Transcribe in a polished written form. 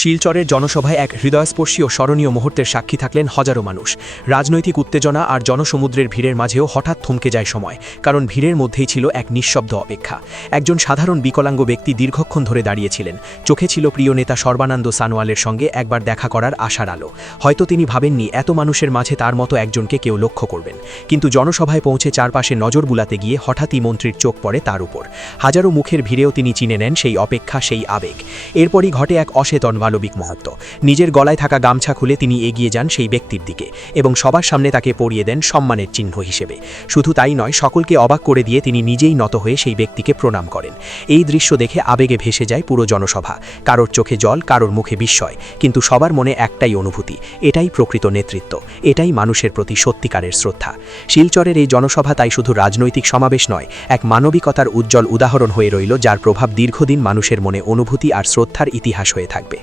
শিলচরের জনসভায় এক হৃদয়স্পর্শী ও স্মরণীয় মুহূর্তের সাক্ষী থাকলেন হাজারো মানুষ। রাজনৈতিক উত্তেজনা আর জনসমুদ্রের ভিড়ের মাঝেও হঠাৎ থমকে যায় সময়, কারণ ভিড়ের মধ্যেই ছিল এক নিঃশব্দ অপেক্ষা। একজন সাধারণ বিকলাঙ্গ ব্যক্তি দীর্ঘক্ষণ ধরে দাঁড়িয়েছিলেন। চোখে ছিল প্রিয় নেতা সর্বানন্দ সানোয়ালের সঙ্গে একবার দেখা করার আশার আলো। হয়তো তিনি ভাবেননি এত মানুষের মাঝে তার মতো একজনকে কেউ লক্ষ্য করবেন, কিন্তু জনসভায় পৌঁছে চারপাশে নজর বুলাতে গিয়ে হঠাৎই মন্ত্রীর চোখ পড়ে তার উপর। হাজারো মুখের ভিড়েও তিনি চিনে নেন সেই অপেক্ষা, সেই আবেগ। এরপরই ঘটে এক অচেতন মানবিক মুহূর্ত। নিজের গলায় থাকা গামছা খুলে তিনি এগিয়ে যান সেই ব্যক্তির দিকে এবং সবার সামনে তাকে পরিয়ে দেন সম্মানের চিহ্ন হিসেবে। শুধু তাই নয়, সকলকে অবাক করে দিয়ে তিনি নিজেই নত হয়ে সেই ব্যক্তিকে প্রণাম করেন। এই দৃশ্য দেখে আবেগে ভেসে যায় পুরো জনসভা। কারোর চোখে জল, কারোর মুখে বিস্ময়, কিন্তু সবার মনে একটাই অনুভূতি, এটাই প্রকৃত নেতৃত্ব, এটাই মানুষের প্রতি সত্যিকারের শ্রদ্ধা। শিলচরের এই জনসভা তাই শুধু রাজনৈতিক সমাবেশ নয়, এক মানবিকতার উজ্জ্বল উদাহরণ হয়ে রইল, যার প্রভাব দীর্ঘদিন মানুষের মনে অনুভূতি আর শ্রদ্ধার ইতিহাস হয়ে থাকবে।